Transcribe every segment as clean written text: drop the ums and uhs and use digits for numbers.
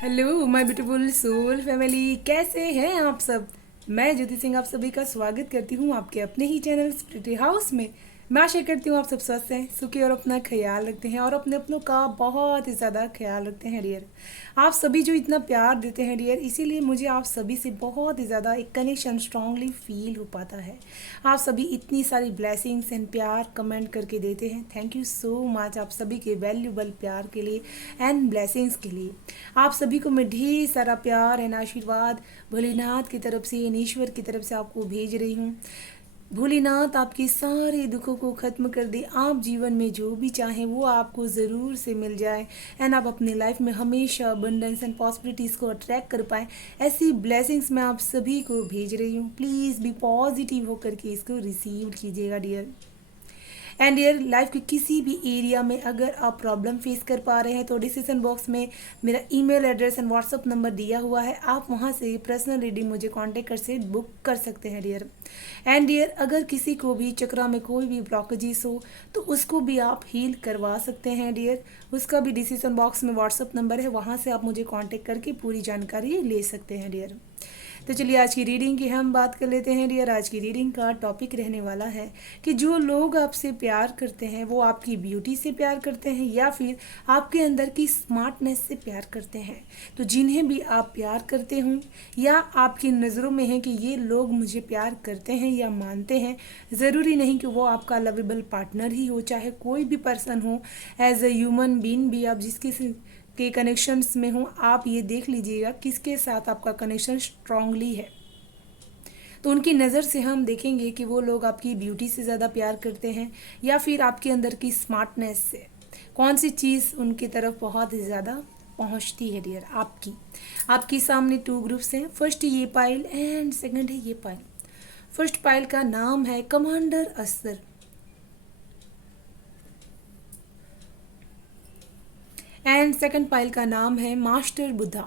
Hello my beautiful soul family, कैसे हैं आप सब। मैं ज्योति सिंह आप सभी का स्वागत करती हूँ आपके अपने ही चैनल स्पिरिट हाउस में। मैं आशा करती हूँ आप सब स्वस्थ हैं, सुखी और अपना ख्याल रखते हैं और अपने अपनों का बहुत ही ज़्यादा ख्याल रखते हैं डियर। आप सभी जो इतना प्यार देते हैं डियर, इसीलिए मुझे आप सभी से बहुत ही ज़्यादा एक कनेक्शन स्ट्रांगली फील हो पाता है। आप सभी इतनी सारी ब्लेसिंग्स एंड प्यार कमेंट करके देते हैं। थैंक यू सो मच आप सभी के वैल्यूबल प्यार के लिए एंड ब्लेसिंग्स के लिए। आप सभी को मैं ढेर सारा प्यार एंड आशीर्वाद भोलेनाथ की तरफ से एंड ईश्वर की तरफ से आपको भेज रही हूँ। भोलेनाथ आपके सारे दुखों को ख़त्म कर दे, आप जीवन में जो भी चाहें वो आपको ज़रूर से मिल जाए एंड आप अपनी लाइफ में हमेशा अबंडेंस एंड पॉसिबिलिटीज़ को अट्रैक्ट कर पाएँ। ऐसी ब्लेसिंग्स मैं आप सभी को भेज रही हूँ। प्लीज़ बी पॉजिटिव होकर के इसको रिसीव कीजिएगा डियर। एंड डियर, लाइफ के किसी भी एरिया में अगर आप प्रॉब्लम फेस कर पा रहे हैं तो डिस्क्रिप्शन बॉक्स में मेरा email address and WhatsApp number दिया हुआ है। आप वहां से पर्सनल रीडिंग मुझे कांटेक्ट कर से बुक कर सकते हैं डियर। एंड डियर, अगर किसी को भी चक्रा में कोई भी ब्लॉकेजेस हो तो उसको भी आप हील करवा सकते हैं डियर। उसका भी डिस्क्रिप्शन बॉक्स में व्हाट्सअप नंबर है, वहाँ से आप मुझे कॉन्टेक्ट करके पूरी जानकारी ले सकते हैं डियर। तो चलिए आज की रीडिंग की हम बात कर लेते हैं डियर। आज की रीडिंग का टॉपिक रहने वाला है कि जो लोग आपसे प्यार करते हैं वो आपकी ब्यूटी से प्यार करते हैं या फिर आपके अंदर की स्मार्टनेस से प्यार करते हैं। तो जिन्हें भी आप प्यार करते हों या आपकी नज़रों में है कि ये लोग मुझे प्यार करते हैं या मानते हैं, ज़रूरी नहीं कि वो आपका लवेबल पार्टनर ही हो, चाहे कोई भी पर्सन हो। एज ए ह्यूमन बीइंग भी आप जिसके के कनेक्शंस में हो, आप ये देख लीजिएगा किसके साथ आपका कनेक्शन स्ट्रांगली है। तो उनकी नज़र से हम देखेंगे कि वो लोग आपकी ब्यूटी से ज़्यादा प्यार करते हैं या फिर आपके अंदर की स्मार्टनेस से। कौन सी चीज़ उनकी तरफ बहुत ही ज़्यादा पहुंचती है डियर। आपकी सामने टू ग्रुप्स हैं, फर्स्ट ये पाइल एंड सेकंड है ये पाइल। फर्स्ट पाइल का नाम है कमांडर असर एंड सेकंड पाइल का नाम है मास्टर बुद्धा।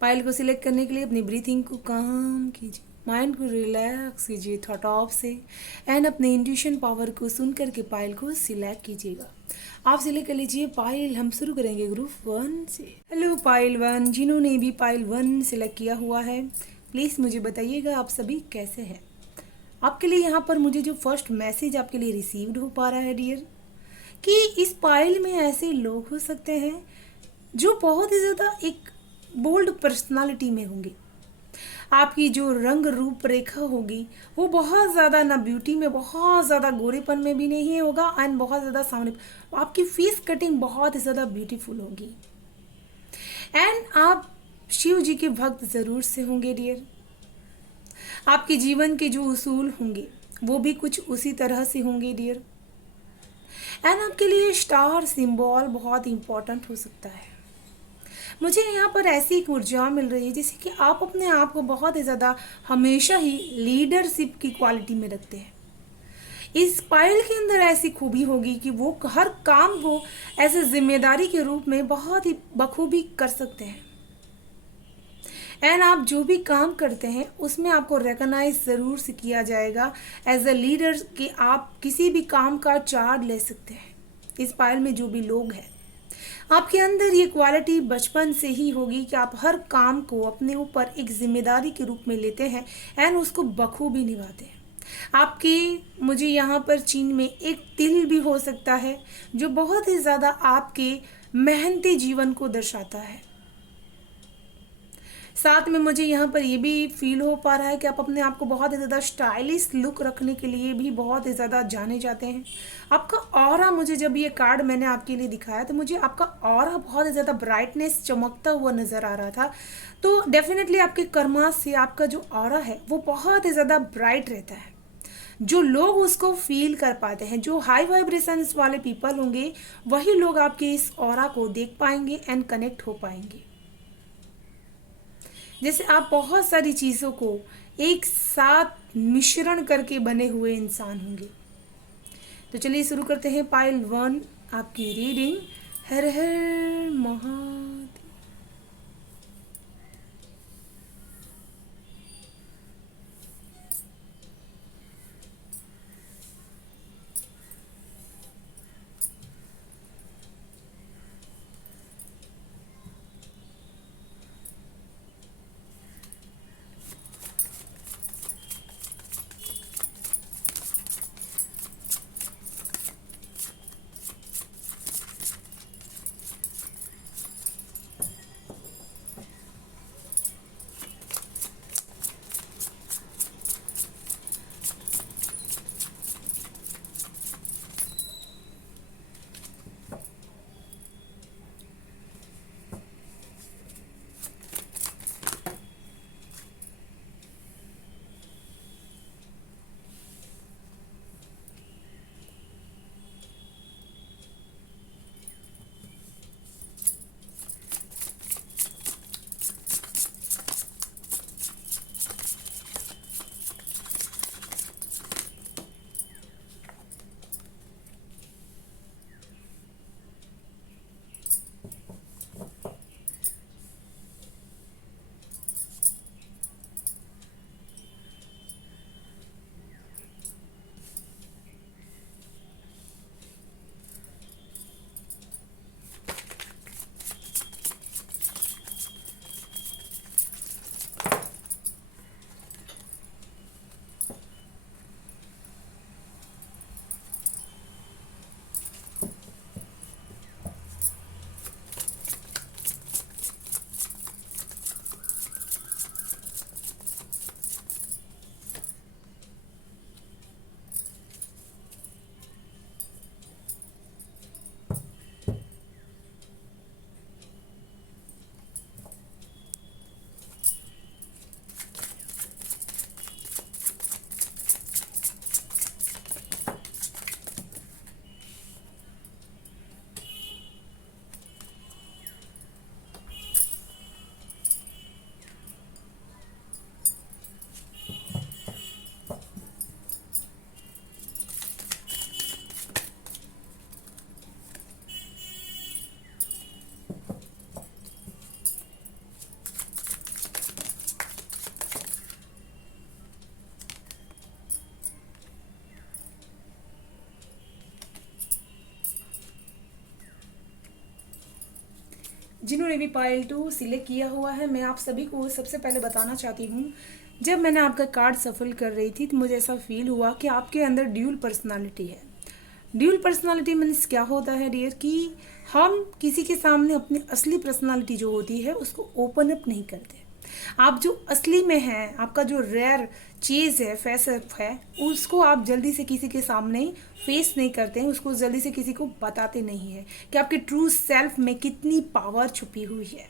पाइल को सिलेक्ट करने के लिए अपनी ब्रीथिंग को काम कीजिए, माइंड को रिलैक्स कीजिए थॉट ऑफ से एंड अपने इंट्यूशन पावर को सुन करके पाइल को सिलेक्ट कीजिएगा। आप सिलेक्ट कर लीजिए पाइल। हम शुरू करेंगे ग्रुप 1 से। हेलो पाइल 1, जिन्होंने भी पाइल 1 सिलेक्ट किया हुआ है प्लीज़ मुझे बताइएगा आप सभी कैसे हैं। आपके लिए यहाँ पर मुझे जो फर्स्ट मैसेज आपके लिए रिसीव्ड हो पा रहा है डियर, कि इस पाइल में ऐसे लोग हो सकते हैं जो बहुत ही ज़्यादा एक बोल्ड पर्सनालिटी में होंगे। आपकी जो रंग रूप रेखा होगी वो बहुत ज़्यादा ना ब्यूटी में, बहुत ज़्यादा गोरेपन में भी नहीं होगा एंड बहुत ज़्यादा सामने। आपकी फेस कटिंग बहुत ही ज़्यादा ब्यूटीफुल होगी एंड आप शिव जी के भक्त ज़रूर से होंगे डियर। आपके जीवन के जो उसूल होंगे वो भी कुछ उसी तरह से होंगे डियर। एंड आपके लिए स्टार सिंबल बहुत इंपॉर्टेंट हो सकता है। मुझे यहाँ पर ऐसी एक ऊर्जा मिल रही है जैसे कि आप अपने आप को बहुत ही ज़्यादा हमेशा ही लीडरशिप की क्वालिटी में रखते हैं। इस पायल के अंदर ऐसी खूबी होगी कि वो हर काम को ऐसे जिम्मेदारी के रूप में बहुत ही बखूबी कर सकते हैं एंड आप जो भी काम करते हैं उसमें आपको रिकॉग्नाइज ज़रूर से किया जाएगा एज अ लीडर कि आप किसी भी काम का चार्ज ले सकते हैं। इस पायल में जो भी लोग हैं आपके अंदर ये क्वालिटी बचपन से ही होगी कि आप हर काम को अपने ऊपर एक जिम्मेदारी के रूप में लेते हैं एंड उसको बखूबी निभाते हैं। आपकी मुझे यहाँ पर चीन में एक तिल भी हो सकता है जो बहुत ही ज़्यादा आपके मेहनती जीवन को दर्शाता है। साथ में मुझे यहाँ पर ये भी फील हो पा रहा है कि आप अपने आप को बहुत ही ज़्यादा स्टाइलिश लुक रखने के लिए भी बहुत ही ज़्यादा जाने जाते हैं। आपका ऑरा, मुझे जब ये कार्ड मैंने आपके लिए दिखाया तो मुझे आपका ऑरा बहुत ही ज़्यादा ब्राइटनेस चमकता हुआ नज़र आ रहा था। तो डेफिनेटली आपके कर्मा से आपका जो ऑरा है वो बहुत ही ज़्यादा ब्राइट रहता है। जो लोग उसको फील कर पाते हैं, जो हाई वाइब्रेशंस वाले पीपल होंगे वही लोग आपके इस ऑरा को देख पाएंगे एंड कनेक्ट हो पाएंगे। जैसे आप बहुत सारी चीज़ों को एक साथ मिश्रण करके बने हुए इंसान होंगे। तो चलिए शुरू करते हैं पाइल 1 आपकी रीडिंग। हर हर महादेव। जिन्होंने भी पायल 2 सिलेक्ट किया हुआ है, मैं आप सभी को सबसे पहले बताना चाहती हूँ, जब मैंने आपका कार्ड सफल कर रही थी तो मुझे ऐसा फील हुआ कि आपके अंदर ड्यूल पर्सनालिटी है। ड्यूल पर्सनालिटी मीन्स क्या होता है डियर, कि हम किसी के सामने अपनी असली पर्सनालिटी जो होती है उसको ओपन अप नहीं करते। आप जो असली में हैं, आपका जो रेयर चीज़ है, फेसअप है, उसको आप जल्दी से किसी के सामने फेस नहीं करते हैं, उसको जल्दी से किसी को बताते नहीं हैं कि आपके ट्रू सेल्फ में कितनी पावर छुपी हुई है।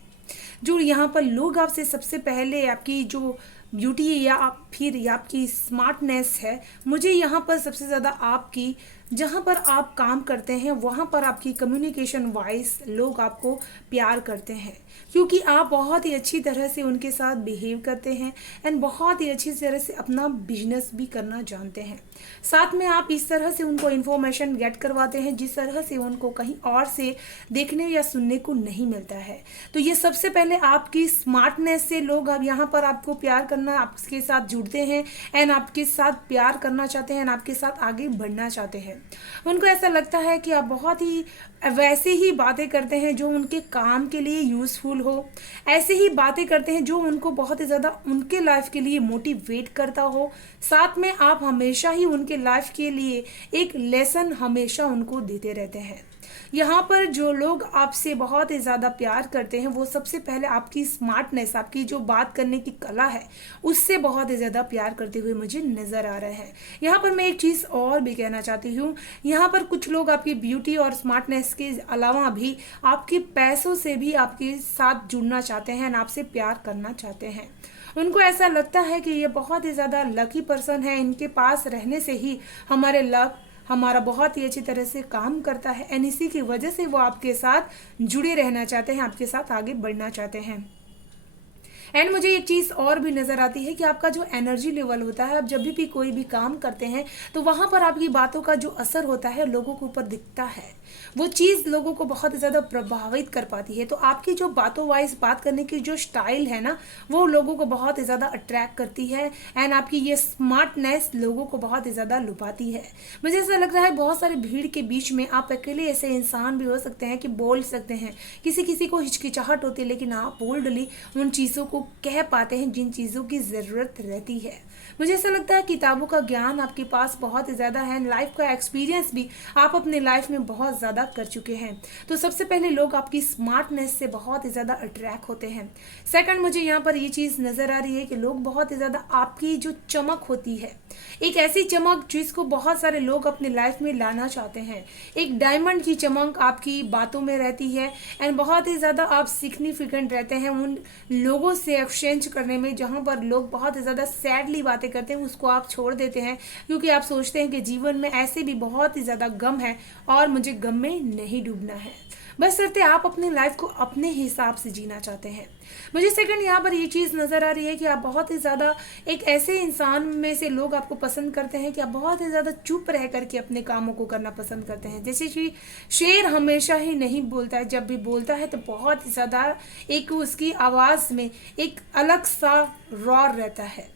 जो यहाँ पर लोग आपसे सबसे पहले आपकी जो ब्यूटी या फिर या आपकी स्मार्टनेस है, मुझे यहाँ पर सबसे ज़्यादा आपकी जहाँ पर आप काम करते हैं वहाँ पर आपकी कम्युनिकेशन वाइज लोग आपको प्यार करते हैं, क्योंकि आप बहुत ही अच्छी तरह से उनके साथ बिहेव करते हैं एंड बहुत ही अच्छी तरह से अपना बिजनेस भी करना जानते हैं। साथ में आप इस तरह से उनको इन्फॉर्मेशन गेट करवाते हैं जिस तरह से उनको कहीं और से देखने या सुनने को नहीं मिलता है। तो ये सबसे पहले आपकी स्मार्टनेस से लोग अब यहाँ पर आपको प्यार करना, आपके साथ जुड़ते हैं एंड आपके साथ प्यार करना चाहते हैं एंड आपके साथ आगे बढ़ना चाहते हैं। उनको ऐसा लगता है कि आप बहुत ही वैसे ही बातें करते हैं जो उनके काम के लिए यूज़फुल हो, ऐसे ही बातें करते हैं जो उनको बहुत ही ज़्यादा उनके लाइफ के लिए मोटिवेट करता हो। साथ में आप हमेशा ही उनके लाइफ के लिए एक लेसन हमेशा उनको देते रहते हैं। यहाँ पर जो लोग आपसे बहुत ही ज़्यादा प्यार करते हैं वो सबसे पहले आपकी स्मार्टनेस, आपकी जो बात करने की कला है, उससे बहुत ही ज़्यादा प्यार करते हुए मुझे नज़र आ रहे हैं। यहाँ पर मैं एक चीज़ और भी कहना चाहती हूँ, यहाँ पर कुछ लोग आपकी ब्यूटी और स्मार्टनेस के अलावा भी आपके पैसों से भी आपके साथ जुड़ना चाहते हैं, आपसे प्यार करना चाहते हैं। उनको ऐसा लगता है कि ये बहुत ही ज़्यादा लकी पर्सन है, इनके पास रहने से ही हमारे लक हमारा बहुत ही अच्छी तरह से काम करता है एंड इसी की वजह से वो आपके साथ जुड़े रहना चाहते हैं, आपके साथ आगे बढ़ना चाहते हैं। एंड मुझे एक चीज़ और भी नज़र आती है कि आपका जो एनर्जी लेवल होता है, आप जब भी कोई भी काम करते हैं तो वहाँ पर आपकी बातों का जो असर होता है लोगों के ऊपर दिखता है, वो चीज़ लोगों को बहुत ज़्यादा प्रभावित कर पाती है। तो आपकी जो बातों वाइज बात करने की जो स्टाइल है ना, वो लोगों को बहुत ही ज़्यादा अट्रैक्ट करती है एंड आपकी ये स्मार्टनेस लोगों को बहुत ही ज़्यादा लुभाती है। मुझे ऐसा लग रहा है बहुत सारी भीड़ के बीच में आप अकेले ऐसे इंसान भी हो सकते हैं कि बोल सकते हैं, किसी किसी को हिचकिचाहट होती है, लेकिन आप बोल्डली उन चीज़ों को कह पाते हैं जिन चीज़ों की ज़रूरत रहती है। मुझे ऐसा लगता है किताबों का ज्ञान आपके पास बहुत ही ज़्यादा है, लाइफ का एक्सपीरियंस भी आप अपने लाइफ में बहुत ज़्यादा कर चुके हैं। तो सबसे पहले लोग आपकी स्मार्टनेस से बहुत ही ज़्यादा अट्रैक्ट होते हैं। सेकंड, मुझे यहाँ पर ये चीज़ नज़र आ रही है कि लोग बहुत ही ज़्यादा आपकी जो चमक होती है, एक ऐसी चमक जिसको बहुत सारे लोग अपने लाइफ में लाना चाहते हैं, एक डायमंड की चमक आपकी बातों में रहती है एंड बहुत ही ज़्यादा आप सिग्निफिकेंट रहते हैं उन लोगों से एक्सचेंज करने में, जहाँ पर लोग बहुत ही ज़्यादा सैडली बातें करते हैं उसको आप छोड़ देते हैं, क्योंकि आप सोचते हैं कि जीवन में ऐसे भी बहुत ही ज़्यादा गम है और मुझे गम में नहीं डूबना है, बस करते आप अपनी लाइफ को अपने हिसाब से जीना चाहते हैं। मुझे सेकंड यहाँ पर ये चीज़ नज़र आ रही है कि आप बहुत ही ज़्यादा एक ऐसे इंसान में से लोग आपको पसंद करते हैं कि आप बहुत ही ज़्यादा चुप रह करके अपने कामों को करना पसंद करते हैं। जैसे कि शेर हमेशा ही नहीं बोलता है, जब भी बोलता है तो बहुत ही ज़्यादा एक उसकी आवाज़ में एक अलग सा रॉर रहता है,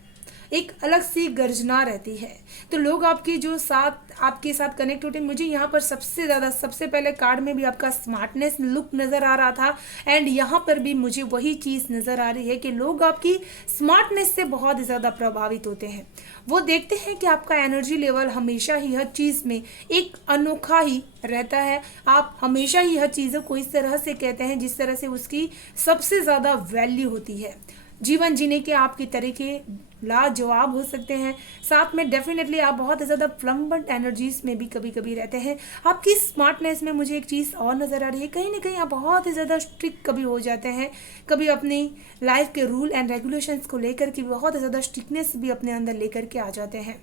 एक अलग सी गर्जना रहती है। तो लोग आपके जो साथ आपके साथ कनेक्ट होते हैं। मुझे यहाँ पर सबसे ज़्यादा सबसे पहले कार्ड में भी आपका स्मार्टनेस लुक नज़र आ रहा था एंड यहाँ पर भी मुझे वही चीज़ नज़र आ रही है कि लोग आपकी स्मार्टनेस से बहुत ज़्यादा प्रभावित होते हैं। वो देखते हैं कि आपका एनर्जी लेवल हमेशा ही हर चीज़ में एक अनोखा ही रहता है, आप हमेशा ही हर चीज़ों को इस तरह से कहते हैं जिस तरह से उसकी सबसे ज़्यादा वैल्यू होती है। जीवन जीने के आपके तरीके लाजवाब हो सकते हैं, साथ में डेफिनेटली आप बहुत ज़्यादा फ्लम्बंट एनर्जीज में भी कभी कभी रहते हैं। आपकी स्मार्टनेस में मुझे एक चीज़ और नज़र आ रही है, कहीं ना कहीं आप बहुत ही ज़्यादा स्ट्रिक्ट कभी हो जाते हैं, कभी अपनी लाइफ के रूल एंड रेगुलेशंस को लेकर के बहुत ही ज़्यादा स्ट्रिक्टनेस भी अपने अंदर लेकर के आ जाते हैं।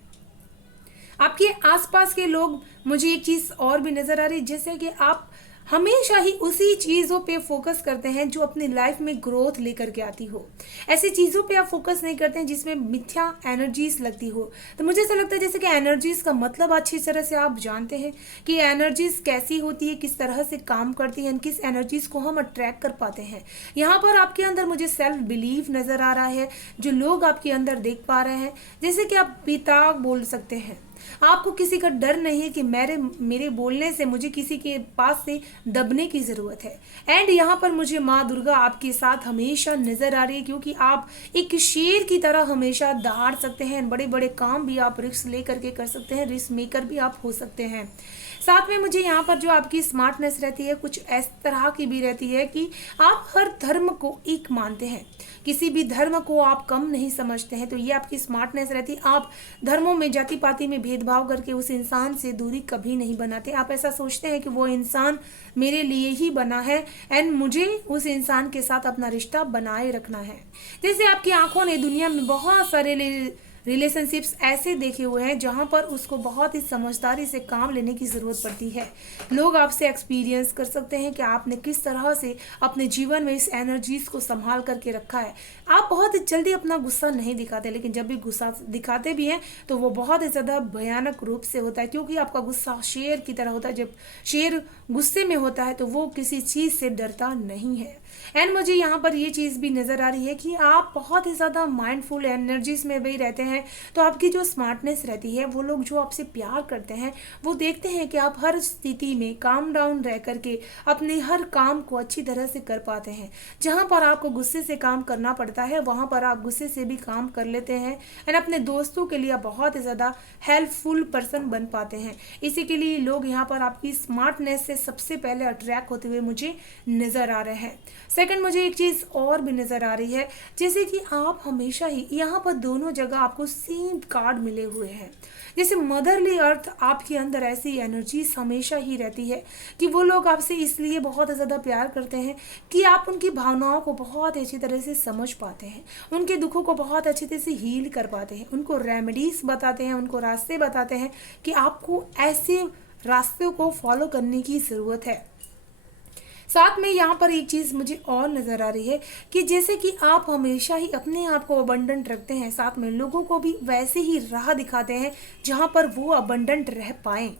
आपके आसपास के लोग, मुझे एक चीज़ और भी नज़र आ रही है, जैसे कि आप हमेशा ही उसी चीज़ों पे फोकस करते हैं जो अपनी लाइफ में ग्रोथ लेकर के आती हो, ऐसी चीज़ों पे आप फोकस नहीं करते हैं जिसमें मिथ्या एनर्जीज लगती हो। तो मुझे ऐसा लगता है जैसे कि एनर्जीज का मतलब अच्छी तरह से आप जानते हैं कि एनर्जीज कैसी होती है, किस तरह से काम करती है, किस एनर्जीज को हम अट्रैक्ट कर पाते हैं। यहाँ पर आपके अंदर मुझे सेल्फ बिलीव नज़र आ रहा है जो लोग आपके अंदर देख पा रहे हैं, जैसे कि आप पिता बोल सकते हैं। आपको किसी का डर नहीं है कि मेरे बोलने से मुझे किसी के पास से दबने की ज़रूरत है। एंड यहाँ पर मुझे माँ दुर्गा आपके साथ हमेशा नज़र आ रही है, क्योंकि आप एक शेर की तरह हमेशा दहाड़ सकते हैं। बड़े बड़े काम भी आप रिस्क ले करके कर सकते हैं, रिस्क मेकर भी आप हो सकते हैं। साथ में मुझे यहाँ पर जो आपकी स्मार्टनेस रहती है कुछ इस तरह की भी रहती है कि आप हर धर्म को एक मानते हैं, किसी भी धर्म को आप कम नहीं समझते हैं। तो ये आपकी स्मार्टनेस रहती है। आप धर्मों में जाति पाति में भेदभाव करके उस इंसान से दूरी कभी नहीं बनाते। आप ऐसा सोचते हैं कि वो इंसान मेरे लिए ही बना है एंड मुझे उस इंसान के साथ अपना रिश्ता बनाए रखना है। जैसे आपकी आंखों ने दुनिया में बहुत सारे रिलेशनशिप्स ऐसे देखे हुए हैं जहां पर उसको बहुत ही समझदारी से काम लेने की ज़रूरत पड़ती है। लोग आपसे एक्सपीरियंस कर सकते हैं कि आपने किस तरह से अपने जीवन में इस एनर्जीज को संभाल करके रखा है। आप बहुत जल्दी अपना गुस्सा नहीं दिखाते, लेकिन जब भी गुस्सा दिखाते भी हैं तो वो बहुत ही ज़्यादा भयानक रूप से होता है, क्योंकि आपका गुस्सा शेर की तरह होता है। जब शेर गुस्से में होता है तो वो किसी चीज़ से डरता नहीं है। एंड मुझे यहाँ पर ये चीज़ भी नज़र आ रही है कि आप बहुत ही ज़्यादा माइंडफुल एनर्जीज में भी रहते हैं। तो आपकी जो स्मार्टनेस रहती है, वो लोग जो आपसे प्यार करते हैं वो देखते हैं कि आप हर स्थिति में काम डाउन रह करके अपने हर काम को अच्छी तरह से कर पाते हैं। जहाँ पर आपको गुस्से से काम करना पड़ता है वहाँ पर आप गुस्से से भी काम कर लेते हैं एंड अपने दोस्तों के लिए आप बहुत ही ज़्यादा हेल्पफुल पर्सन बन पाते हैं। इसी के लिए लोग यहाँ पर आपकी स्मार्टनेस से सबसे पहले अट्रैक्ट होते हुए मुझे नज़र आ रहे हैं। सेकंड, मुझे एक चीज़ और भी नज़र आ रही है, जैसे कि आप हमेशा ही यहाँ पर दोनों जगह आपको सेम कार्ड मिले हुए हैं। जैसे मदरली अर्थ आपके अंदर ऐसी एनर्जीज हमेशा ही रहती है कि वो लोग आपसे इसलिए बहुत ज़्यादा प्यार करते हैं कि आप उनकी भावनाओं को बहुत अच्छी तरह से समझ पाते हैं, उनके दुखों को बहुत अच्छी तरह से हील कर पाते हैं, उनको रेमेडीज बताते हैं, उनको रास्ते बताते हैं कि आपको ऐसे रास्ते को फॉलो करने की ज़रूरत है। साथ में यहाँ पर एक चीज़ मुझे और नज़र आ रही है कि जैसे कि आप हमेशा ही अपने आप को अबंडेंट रखते हैं, साथ में लोगों को भी वैसे ही राह दिखाते हैं जहाँ पर वो अबंडेंट रह पाएँ।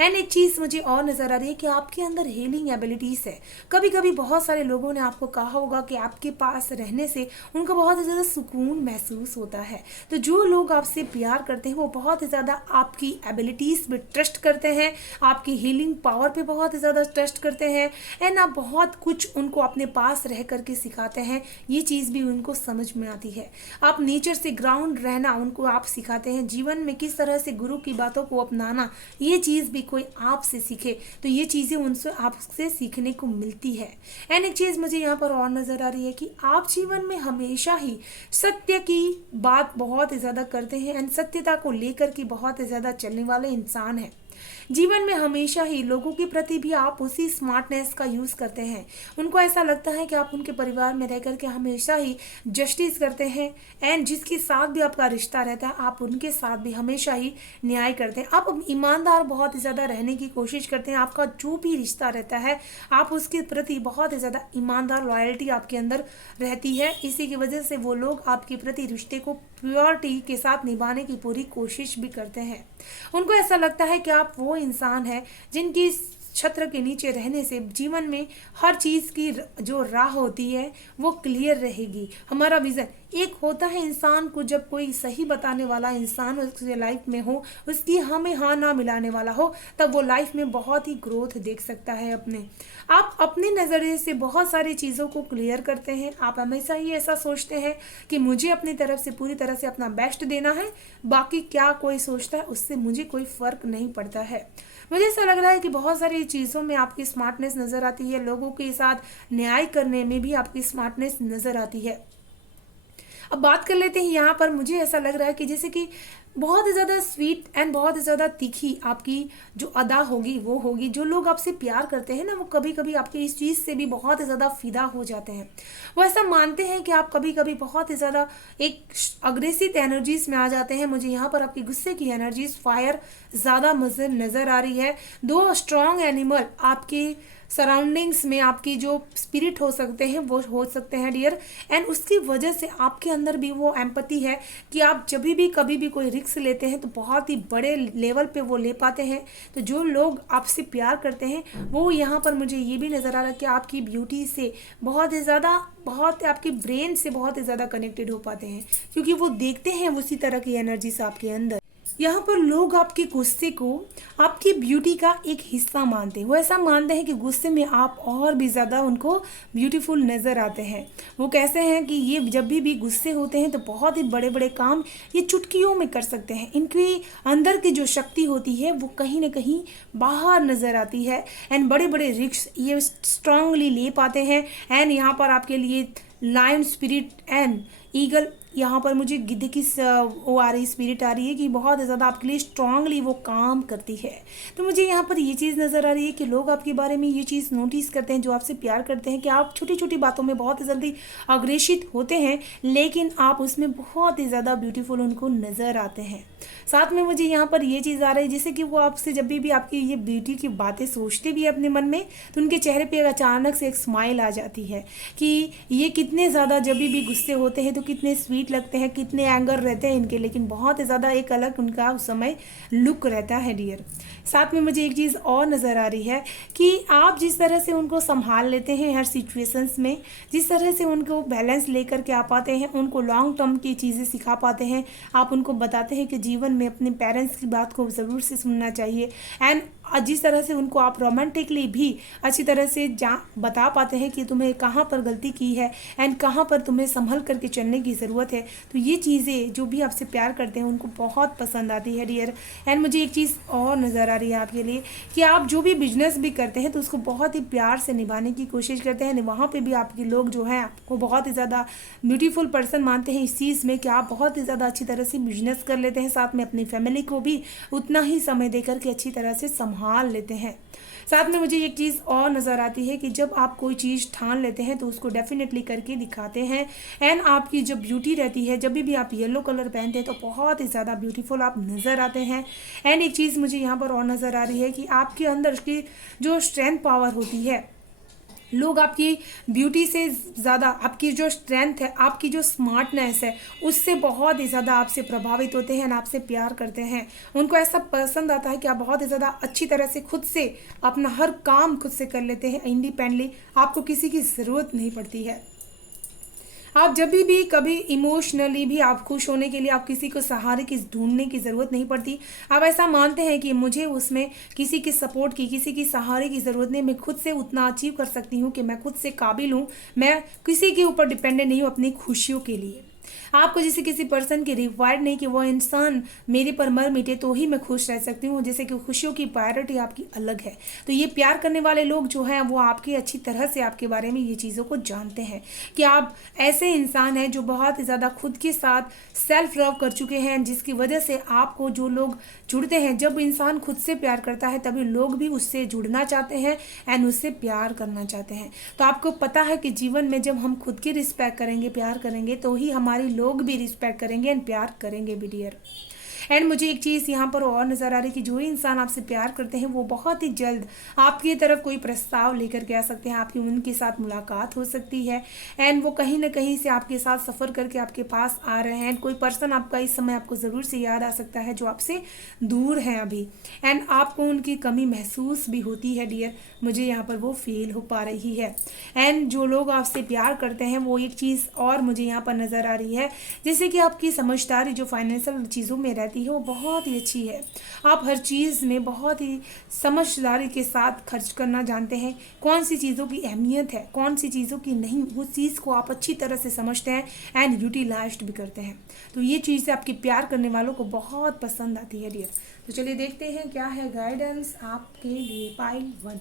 एंड एक चीज़ मुझे और नज़र आ रही है कि आपके अंदर हीलिंग एबिलिटीज़ है। कभी कभी बहुत सारे लोगों ने आपको कहा होगा कि आपके पास रहने से उनको बहुत ही ज़्यादा सुकून महसूस होता है। तो जो लोग आपसे प्यार करते हैं वो बहुत ही ज़्यादा आपकी एबिलिटीज़ पे ट्रस्ट करते हैं, आपकी हीलिंग पावर पे बहुत ही ज़्यादा ट्रस्ट करते हैं एंड आप बहुत कुछ उनको अपने पास रह करके सिखाते हैं। ये चीज़ भी उनको समझ में आती है। आप नेचर से ग्राउंड रहना उनको आप सिखाते हैं, जीवन में किस तरह से गुरु की बातों को अपनाना, ये चीज़ भी कोई आपसे सीखे तो ये चीज़ें उनसे आपसे सीखने को मिलती है। एंड एक चीज़ मुझे यहाँ पर और नज़र आ रही है कि आप जीवन में हमेशा ही सत्य की बात बहुत ही ज़्यादा करते हैं एंड सत्यता को लेकर के बहुत ही ज़्यादा चलने वाले इंसान हैं। जीवन में हमेशा ही लोगों के प्रति भी आप उसी स्मार्टनेस का यूज़ करते हैं। उनको ऐसा लगता है कि आप उनके परिवार में रह करके हमेशा ही जस्टिस करते हैं एंड जिसके साथ भी आपका रिश्ता रहता है आप उनके साथ भी हमेशा ही न्याय करते हैं। आप ईमानदार बहुत ही ज़्यादा रहने की कोशिश करते हैं। आपका जो भी रिश्ता रहता है आप उसके प्रति बहुत ही ज़्यादा ईमानदार लॉयल्टी आपके अंदर रहती है। इसी की वजह से वो लोग आपके प्रति रिश्ते को प्योरिटी के साथ निभाने की पूरी कोशिश भी करते हैं। उनको ऐसा लगता है कि आप वो इंसान है जिनकी छत्र के नीचे रहने से जीवन में हर चीज़ की जो राह होती है वो क्लियर रहेगी। हमारा विज़न एक होता है इंसान को, जब कोई सही बताने वाला इंसान उसके लाइफ में हो, उसकी हमें हाँ ना मिलाने वाला हो, तब वो लाइफ में बहुत ही ग्रोथ देख सकता है अपने। आप अपने नज़रिए से बहुत सारी चीज़ों को क्लियर करते हैं। आप हमेशा ही ऐसा सोचते हैं कि मुझे अपनी तरफ से पूरी तरह से अपना बेस्ट देना है, बाकी क्या कोई सोचता है उससे मुझे कोई फ़र्क नहीं पड़ता है। मुझे ऐसा लग रहा है कि बहुत सारी चीज़ों में आपकी स्मार्टनेस नज़र आती है, लोगों के साथ न्याय करने में भी आपकी स्मार्टनेस नज़र आती है। अब बात कर लेते हैं यहाँ पर, मुझे ऐसा लग रहा है कि जैसे कि बहुत ही ज़्यादा स्वीट एंड बहुत ही ज़्यादा तीखी आपकी जो अदा होगी वो होगी। जो लोग आपसे प्यार करते हैं ना वो कभी कभी आपकी इस चीज़ से भी बहुत ही ज़्यादा फिदा हो जाते हैं। वो ऐसा मानते हैं कि आप कभी कभी बहुत ही ज़्यादा एक अग्रेसिव एनर्जीज में आ जाते हैं। मुझे यहाँ पर आपकी गुस्से की एनर्जीज फायर ज़्यादा नज़र आ रही है। दो स्ट्रॉन्ग एनिमल आपके सराउंडिंग्स में आपकी जो स्पिरिट हो सकते हैं वो हो सकते हैं डियर, एंड उसकी वजह से आपके अंदर भी वो एम्पैथी है कि आप जब भी कभी भी कोई रिस्क लेते हैं तो बहुत ही बड़े लेवल पे वो ले पाते हैं। तो जो लोग आपसे प्यार करते हैं वो यहाँ पर मुझे ये भी नज़र आ रहा है कि आपकी ब्यूटी से बहुत ही ज़्यादा आपके ब्रेन से बहुत ही ज़्यादा कनेक्टेड हो पाते हैं, क्योंकि वो देखते हैं उसी तरह की एनर्जीज आपके अंदर। यहाँ पर लोग आपके गुस्से को आपकी ब्यूटी का एक हिस्सा मानते हैं। वो ऐसा मानते हैं कि गुस्से में आप और भी ज़्यादा उनको ब्यूटीफुल नज़र आते हैं। वो कहते हैं कि ये जब भी गुस्से होते हैं तो बहुत ही बड़े बड़े काम ये चुटकियों में कर सकते हैं। इनके अंदर की जो शक्ति होती है वो कहीं ना कहीं बाहर नज़र आती है एंड बड़े बड़े रिस्क ये स्ट्रांगली ले पाते हैं। एंड यहाँ पर आपके लिए लायन स्पिरिट एंड ईगल, यहाँ पर मुझे गिद्ध की वो आ रही स्पिरिट आ रही है कि बहुत ज़्यादा आपके लिए स्ट्रांगली वो काम करती है। तो मुझे यहाँ पर ये चीज़ नज़र आ रही है कि लोग आपके बारे में ये चीज़ नोटिस करते हैं जो आपसे प्यार करते हैं कि आप छोटी छोटी बातों में बहुत जल्दी अग्रेसित होते हैं, लेकिन आप उसमें बहुत ही ज़्यादा ब्यूटीफुल उनको नज़र आते हैं। साथ में मुझे यहाँ पर ये चीज़ आ रही है जैसे कि वो आपसे जब भी आपकी ये ब्यूटी की बातें सोचते भी अपने मन में तो उनके चेहरे पे अचानक से एक स्माइल आ जाती है कि ये कितने ज़्यादा जब भी गुस्से होते हैं तो कितने स्वीट लगते हैं, कितने एंगर रहते हैं इनके, लेकिन बहुत ज़्यादा एक अलग उनका उस समय लुक रहता है डियर। साथ में मुझे एक चीज़ और नज़र आ रही है कि आप जिस तरह से उनको संभाल लेते हैं हर सिचुएशंस में, जिस तरह से उनको बैलेंस लेकर के आ पाते हैं, उनको लॉन्ग टर्म की चीज़ें सिखा पाते हैं। आप उनको बताते हैं कि जीवन में अपने पेरेंट्स की बात को ज़रूर से सुनना चाहिए एंड जिस तरह से उनको आप रोमांटिकली भी अच्छी तरह से बता पाते हैं कि तुम्हें कहाँ पर गलती की है एंड कहाँ पर तुम्हें संभल करके चलने की ज़रूरत है। तो ये चीज़ें जो भी आपसे प्यार करते हैं उनको बहुत पसंद आती है डियर। एंड मुझे एक चीज़ और नज़र आ रही है आपके लिए कि आप जो भी बिजनेस भी करते हैं तो उसको बहुत ही प्यार से निभाने की कोशिश करते हैं। वहाँ पर भी आपके लोग जो हैं आपको बहुत ही ज़्यादा ब्यूटीफुल पर्सन मानते हैं इस चीज़ में कि आप बहुत ही ज़्यादा अच्छी तरह से बिजनेस कर लेते हैं, साथ में अपनी फैमिली को भी उतना ही समय देकर के अच्छी तरह से संभाल लेते हैं। साथ में मुझे एक चीज़ और नज़र आती है कि जब आप कोई चीज़ ठान लेते हैं तो उसको डेफिनेटली करके दिखाते हैं। एंड आपकी जो ब्यूटी रहती है जब भी आप येलो कलर पहनते हैं तो बहुत ही ज़्यादा ब्यूटीफुल आप नज़र आते हैं। एंड एक चीज़ मुझे यहाँ पर और नज़र आ रही है कि आपके अंदर की जो स्ट्रेंथ पावर होती है, लोग आपकी ब्यूटी से ज़्यादा आपकी जो स्ट्रेंथ है, आपकी जो स्मार्टनेस है, उससे बहुत ही ज़्यादा आपसे प्रभावित होते हैं, आपसे प्यार करते हैं। उनको ऐसा पसंद आता है कि आप बहुत ही ज़्यादा अच्छी तरह से खुद से अपना हर काम खुद से कर लेते हैं इंडिपेंडेंटली, आपको किसी की ज़रूरत नहीं पड़ती है। आप जब भी कभी इमोशनली भी आप खुश होने के लिए आप किसी को सहारे की ढूंढने की ज़रूरत नहीं पड़ती। आप ऐसा मानते हैं कि मुझे उसमें किसी की सपोर्ट की, किसी की सहारे की ज़रूरत नहीं, मैं खुद से उतना अचीव कर सकती हूँ कि मैं खुद से काबिल हूँ, मैं किसी के ऊपर डिपेंडेंट नहीं हूँ अपनी खुशियों के लिए। आपको जैसे किसी पर्सन की रिक्वायर्ड नहीं कि वो इंसान मेरे पर मर मिटे तो ही मैं खुश रह सकती हूँ, जैसे कि खुशियों की प्रायोरिटी आपकी अलग है। तो ये प्यार करने वाले लोग जो हैं वो आपकी अच्छी तरह से आपके बारे में ये चीज़ों को जानते हैं कि आप ऐसे इंसान हैं जो बहुत ही ज़्यादा खुद के साथ सेल्फ लव कर चुके हैं, जिसकी वजह से आपको जो लोग जुड़ते हैं, जब इंसान खुद से प्यार करता है तभी लोग भी उससे जुड़ना चाहते हैं एंड उससे प्यार करना चाहते हैं। तो आपको पता है कि जीवन में जब हम खुद की रिस्पेक्ट करेंगे, प्यार करेंगे, तो ही हमारे लोग भी रिस्पेक्ट करेंगे एंड प्यार करेंगे भी डियर। एंड मुझे एक चीज़ यहाँ पर और नज़र आ रही है कि जो इंसान आपसे प्यार करते हैं वो बहुत ही जल्द आपकी तरफ कोई प्रस्ताव लेकर के आ सकते हैं, आपकी उनके साथ मुलाकात हो सकती है एंड वो कहीं ना कहीं से आपके साथ सफ़र करके आपके पास आ रहे हैं। कोई पर्सन आपका इस समय आपको ज़रूर से याद आ सकता है जो आपसे दूर हैं अभी, एंड आपको उनकी कमी महसूस भी होती है डियर, मुझे यहाँ पर वो फील हो पा रही है। एंड जो लोग आपसे प्यार करते हैं वो एक चीज़ और मुझे यहाँ पर नज़र आ रही है, जैसे कि आपकी समझदारी जो फाइनेंशियल चीज़ों में रहती है वो बहुत ही अच्छी है। आप हर चीज़ में बहुत ही समझदारी के साथ खर्च करना जानते हैं, कौन सी चीज़ों की अहमियत है, कौन सी चीज़ों की नहीं, वो चीज़ को आप अच्छी तरह से समझते हैं एंड यूटिलाइज्ड भी करते हैं। तो ये चीज़ें आपके प्यार करने वालों को बहुत पसंद आती है डियर। तो चलिए देखते हैं क्या है गाइडेंस आपके लिए पाइल 1।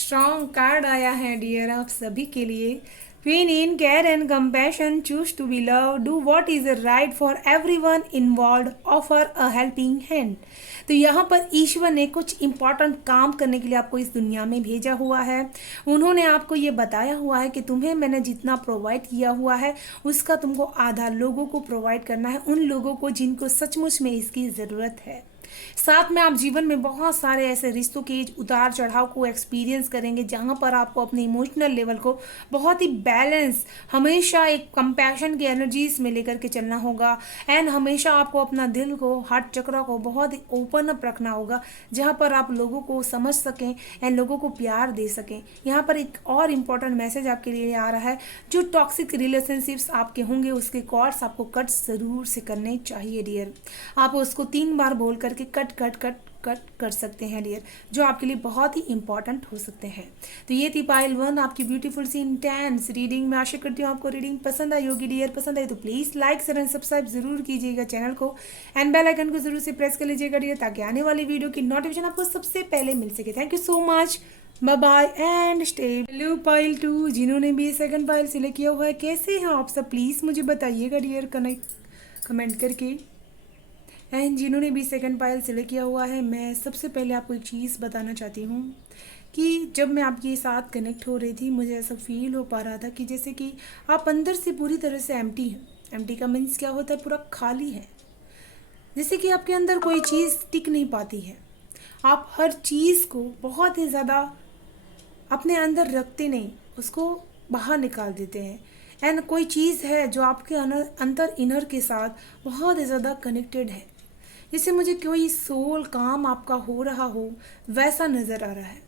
स्ट्रॉन्ग कार्ड आया है डियर आप सभी के लिए। Queen in care and compassion, choose to be love, do what is right for everyone involved, offer a helping hand. तो यहाँ पर ईश्वर ने कुछ इंपॉर्टेंट काम करने के लिए आपको इस दुनिया में भेजा हुआ है। उन्होंने आपको ये बताया हुआ है कि तुम्हें मैंने जितना प्रोवाइड किया हुआ है उसका तुमको आधा लोगों को प्रोवाइड करना है, उन लोगों को जिनको सचमुच में इसकी ज़रूरत है। साथ में आप जीवन में बहुत सारे ऐसे रिश्तों के उतार चढ़ाव को एक्सपीरियंस करेंगे, जहाँ पर आपको अपने इमोशनल लेवल को बहुत ही बैलेंस, हमेशा एक कंपैशन की एनर्जीज में लेकर के चलना होगा। एंड हमेशा आपको अपना दिल को, हार्ट चक्र को बहुत ही ओपन अप रखना होगा, जहाँ पर आप लोगों को समझ सकें एंड लोगों को प्यार दे सकें। यहाँ पर एक और इम्पॉर्टेंट मैसेज आपके लिए आ रहा है, जो टॉक्सिक रिलेशनशिप्स आपके होंगे उसके कॉर्ड्स आपको कट ज़रूर से करने चाहिए डियर। आप उसको 3 बार बोल करके कट कट कट कट कर सकते हैं डियर, जो आपके लिए बहुत ही इंपॉर्टेंट हो सकते हैं। तो ये थी पाइल 1 आपकी ब्यूटीफुल सी इंटेंस रीडिंग। मैं आशा करती हूँ आपको रीडिंग पसंद आई होगी डियर। पसंद आई तो please like share and subscribe जरूर कीजिएगा चैनल को, एंड बेल आइकन को जरूर से प्रेस कर लीजिएगा डियर, ताकि आने वाली वीडियो की नोटिफिकेशन आपको सबसे पहले मिल सके। Thank you so much, bye bye and stay. Hello पाइल 2, जिन्होंने भी सेकंड पाइल सिलेक्ट किया हुआ है, कैसे हैं आप सब प्लीज़ मुझे बताइएगा डियर कमेंट करके। एंड जिन्होंने भी सेकंड पायल सिलेक्ट किया हुआ है, मैं सबसे पहले आपको एक चीज़ बताना चाहती हूँ कि जब मैं आपके साथ कनेक्ट हो रही थी, मुझे ऐसा फील हो पा रहा था कि जैसे कि आप अंदर से पूरी तरह से एम्प्टी हैं। एम्प्टी का मीन्स क्या होता है? पूरा खाली है, जैसे कि आपके अंदर कोई चीज़ टिक नहीं पाती है। आप हर चीज़ को बहुत ही ज़्यादा अपने अंदर रखते नहीं, उसको बाहर निकाल देते हैं। एंड कोई चीज़ है जो आपके अंदर इनर के साथ बहुत ही ज़्यादा कनेक्टेड है, जैसे मुझे कोई सोल काम आपका हो रहा हो वैसा नज़र आ रहा है।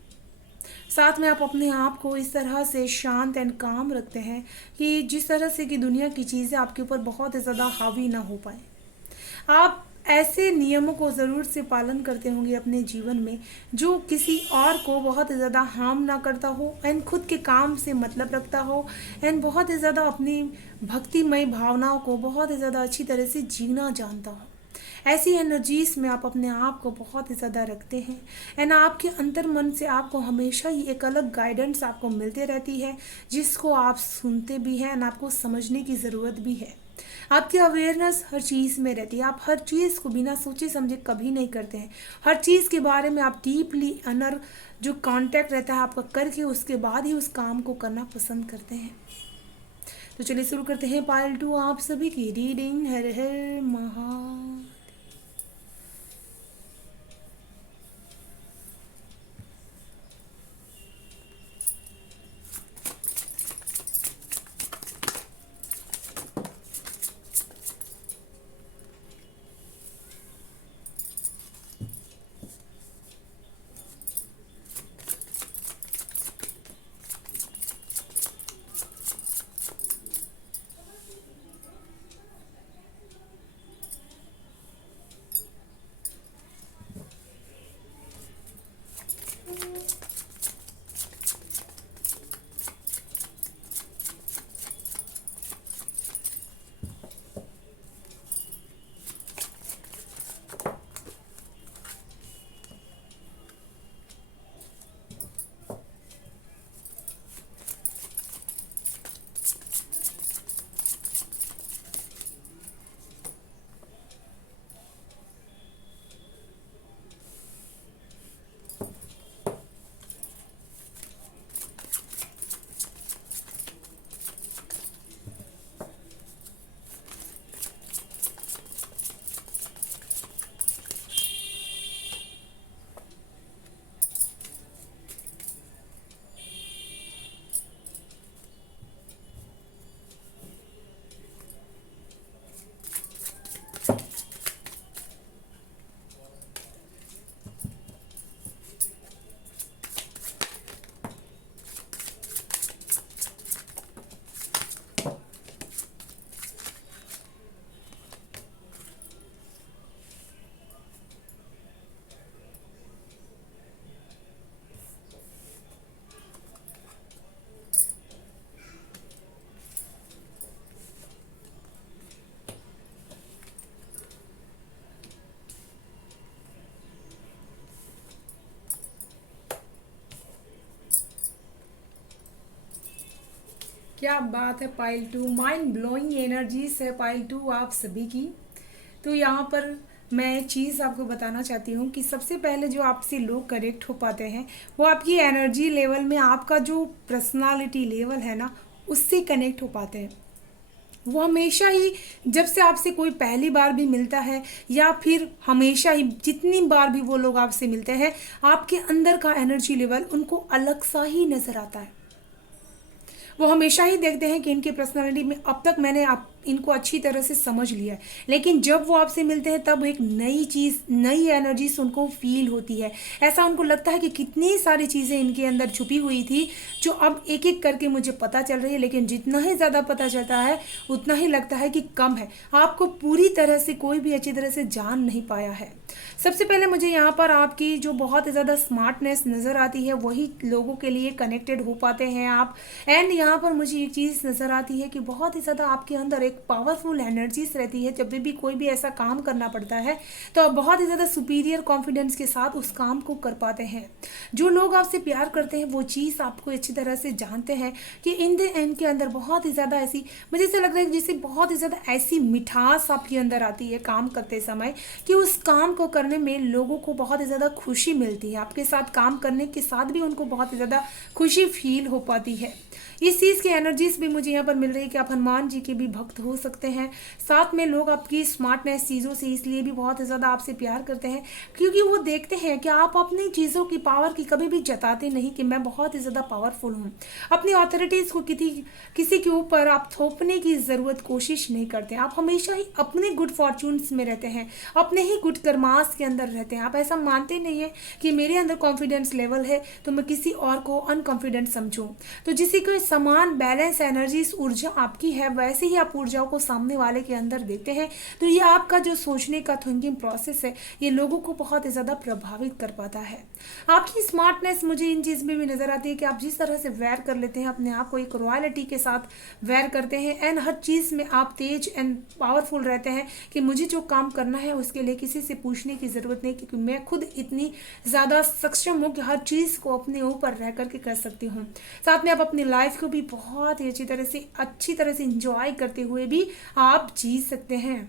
साथ में आप अपने आप को इस तरह से शांत एंड काम रखते हैं कि जिस तरह से कि दुनिया की चीज़ें आपके ऊपर बहुत ही ज़्यादा हावी ना हो पाए। आप ऐसे नियमों को ज़रूर से पालन करते होंगे अपने जीवन में, जो किसी और को बहुत ही ज़्यादा हार्म ना करता हो एंड खुद के काम से मतलब रखता हो, एंड बहुत ही ज़्यादा अपनी भक्तिमय भावनाओं को बहुत ही ज़्यादा अच्छी तरह से जीना जानता हो। ऐसी एनर्जीज में आप अपने आप को बहुत ही ज़्यादा रखते हैं, एंड आपके अंतर मन से आपको हमेशा ही एक अलग गाइडेंस आपको मिलते रहती है, जिसको आप सुनते भी हैं एंड आपको समझने की ज़रूरत भी है। आपकी अवेयरनेस हर चीज़ में रहती है, आप हर चीज़ को बिना सोचे समझे कभी नहीं करते हैं। हर चीज़ के बारे में आप डीपली अनर जो कांटेक्ट रहता है आपका करके उसके बाद ही उस काम को करना पसंद करते हैं। तो चलिए शुरू करते हैं पार्ट 2 आप सभी की रीडिंग। हर हर महा। क्या बात है पाइल 2, माइंड ब्लोइंग एनर्जीज है पाइल 2 आप सभी की। तो यहाँ पर मैं एक चीज़ आपको बताना चाहती हूँ कि सबसे पहले जो आपसे लोग कनेक्ट हो पाते हैं वो आपकी एनर्जी लेवल में, आपका जो पर्सनालिटी लेवल है ना, उससे कनेक्ट हो पाते हैं। वो हमेशा ही जब से आपसे कोई पहली बार भी मिलता है या फिर हमेशा ही जितनी बार भी वो लोग आपसे मिलते हैं, आपके अंदर का एनर्जी लेवल उनको अलग सा ही नज़र आता है। वो हमेशा ही देखते हैं कि इनकी पर्सनालिटी में अब तक मैंने आप इनको अच्छी तरह से समझ लिया है, लेकिन जब वो आपसे मिलते हैं तब एक नई चीज़, नई एनर्जी उनको फील होती है। ऐसा उनको लगता है कि कितनी सारी चीज़ें इनके अंदर छुपी हुई थी जो अब एक एक करके मुझे पता चल रही है, लेकिन जितना ही ज़्यादा पता चलता है उतना ही लगता है कि कम है। आपको पूरी तरह से कोई भी अच्छी तरह से जान नहीं पाया है। सबसे पहले मुझे यहाँ पर आपकी जो बहुत ही ज़्यादा स्मार्टनेस नज़र आती है, वही लोगों के लिए कनेक्टेड हो पाते हैं आप। एंड यहाँ पर मुझे एक चीज़ नज़र आती है कि बहुत ही ज़्यादा आपके अंदर एक पावरफुल एनर्जीज रहती है। जब भी कोई भी ऐसा काम करना पड़ता है तो आप बहुत ही ज़्यादा सुपीरियर कॉन्फिडेंस के साथ उस काम को कर पाते हैं। जो लोग आपसे प्यार करते हैं वो चीज़ आपको अच्छी तरह से जानते हैं कि इनके अंदर बहुत ही ज़्यादा ऐसी, मुझे ऐसा लग रहा है जैसे बहुत ही ज़्यादा ऐसी मिठास आपके अंदर आती है काम करते समय कि उस काम को करने में लोगों को बहुत ही ज़्यादा खुशी मिलती है। आपके साथ काम करने के साथ भी उनको बहुत ही ज़्यादा खुशी फील हो पाती है। इस चीज़ की एनर्जीज भी मुझे यहाँ पर मिल रही है कि आप हनुमान जी के भी भक्त हो सकते हैं। साथ में लोग आपकी स्मार्टनेस चीज़ों से इसलिए भी बहुत ज़्यादा आपसे प्यार करते हैं क्योंकि वो देखते हैं कि आप अपनी चीज़ों की पावर की कभी भी जताते नहीं कि मैं बहुत ही ज़्यादा पावरफुल हूँ। अपनी अथॉरिटीज़ को किसी के ऊपर आप थोपने की ज़रूरत कोशिश नहीं करते। आप हमेशा ही अपने गुड फॉर्चून्स में रहते हैं, अपने ही गुड कर्मास के अंदर रहते हैं। आप ऐसा मानते नहीं है कि मेरे अंदर कॉन्फिडेंस लेवल है तो मैं किसी और को अनकॉन्फिडेंट समझूं। तो जिसी को समान बैलेंस एनर्जी ऊर्जा आपकी है, वैसे ही आप ऊर्जाओं को सामने वाले के अंदर देते हैं। तो ये आपका जो सोचने का थिंकिंग प्रोसेस है ये लोगों को बहुत ही ज़्यादा प्रभावित कर पाता है। आपकी स्मार्टनेस मुझे इन चीज़ में भी नज़र आती है कि आप जिस तरह से वेयर कर लेते हैं अपने आप को, एक रॉयलिटी के साथ वेयर करते हैं एंड हर चीज़ में आप तेज एंड पावरफुल रहते हैं कि मुझे जो काम करना है उसके लिए किसी से पूछने की ज़रूरत नहीं, क्योंकि मैं खुद इतनी ज़्यादा सक्षम हूँ कि हर चीज़ को अपने ऊपर रह करके कर सकती हूँ। साथ में आप अपनी लाइफ को भी बहुत ही अच्छी तरह से इंजॉय करते हुए भी आप जी सकते हैं।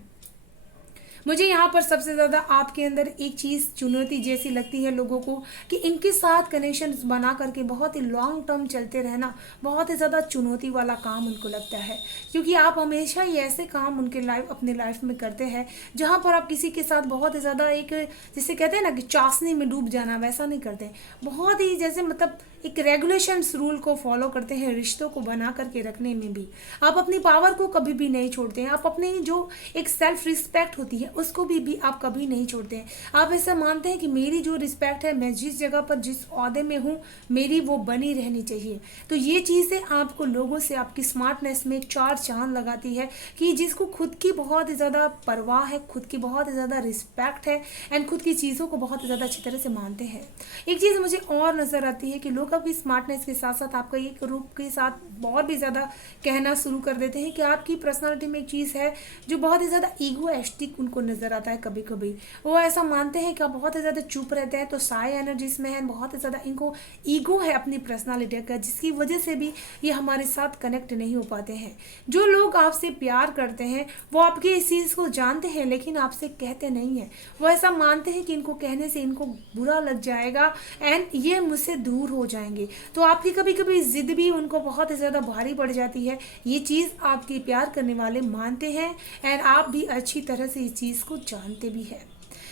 मुझे यहाँ पर सबसे ज़्यादा आपके अंदर एक चीज़ चुनौती जैसी लगती है लोगों को कि इनके साथ कनेक्शन बना करके बहुत ही लॉन्ग टर्म चलते रहना बहुत ही ज़्यादा चुनौती वाला काम उनको लगता है, क्योंकि आप हमेशा ही ऐसे काम अपने लाइफ में करते हैं जहाँ पर आप किसी के साथ बहुत ही ज़्यादा एक, जिसे कहते हैं ना कि चाशनी में डूब जाना, वैसा नहीं करते। बहुत ही जैसे मतलब एक रेगुलेशंस रूल को फॉलो करते हैं रिश्तों को बना करके रखने में भी। आप अपनी पावर को कभी भी नहीं छोड़ते हैं। आप अपनी जो एक सेल्फ रिस्पेक्ट होती है उसको भी आप कभी नहीं छोड़ते हैं। आप ऐसा मानते हैं कि मेरी जो रिस्पेक्ट है, मैं जिस जगह पर जिस ओहदे में हूँ मेरी वो बनी रहनी चाहिए। तो ये चीज़ें आपको लोगों से आपकी स्मार्टनेस में एक चार चांद लगाती है कि जिसको खुद की बहुत ही ज़्यादा परवाह है, खुद की बहुत ही ज़्यादा रिस्पेक्ट है एंड खुद की चीज़ों को बहुत ही ज़्यादा अच्छी तरह से मानते हैं। एक चीज़ मुझे और नज़र आती है कि लोग आपकी स्मार्टनेस के साथ साथ आपका एक रूप के साथ और भी ज़्यादा कहना शुरू कर देते हैं कि आपकी पर्सनालिटी में एक चीज़ है जो बहुत ही ज़्यादा ईगोइस्टिक उनको नज़र आता है। कभी कभी वो ऐसा मानते हैं कि आप बहुत ही ज़्यादा चुप रहते हैं तो साय एनर्जीज में है, बहुत ही ज़्यादा इनको ईगो है अपनी पर्सनालिटी का, जिसकी वजह से भी ये हमारे साथ कनेक्ट नहीं हो पाते हैं। जो लोग आपसे प्यार करते हैं वो आपके इस चीज़ को जानते हैं लेकिन आपसे कहते नहीं हैं। वो ऐसा मानते हैं कि इनको कहने से इनको बुरा लग जाएगा एंड ये मुझसे दूर हो जाएंगे। तो आपकी कभी कभी जिद भी उनको बहुत ही ज़्यादा भारी पड़ जाती है। ये चीज़ आपके प्यार करने वाले मानते हैं एंड आप भी अच्छी तरह से इस चीज़ को जानते भी हैं।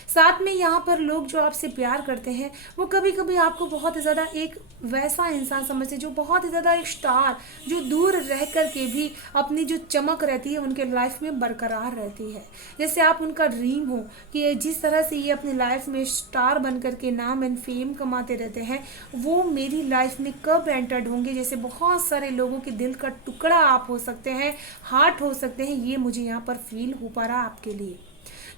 साथ में यहाँ पर लोग जो आपसे प्यार करते हैं वो कभी कभी आपको बहुत ही ज़्यादा एक वैसा इंसान समझते हैं जो बहुत ही ज़्यादा एक स्टार, जो दूर रह कर के भी अपनी जो चमक रहती है उनके लाइफ में बरकरार रहती है। जैसे आप उनका ड्रीम हो कि जिस तरह से ये अपनी लाइफ में स्टार बन कर के नाम एंड फेम कमाते रहते हैं, वो मेरी लाइफ में कब एंटर्ड होंगे। जैसे बहुत सारे लोगों के दिल का टुकड़ा आप हो सकते हैं, हार्ट हो सकते हैं, ये मुझे यहाँ पर फील हो पा रहा है आपके लिए।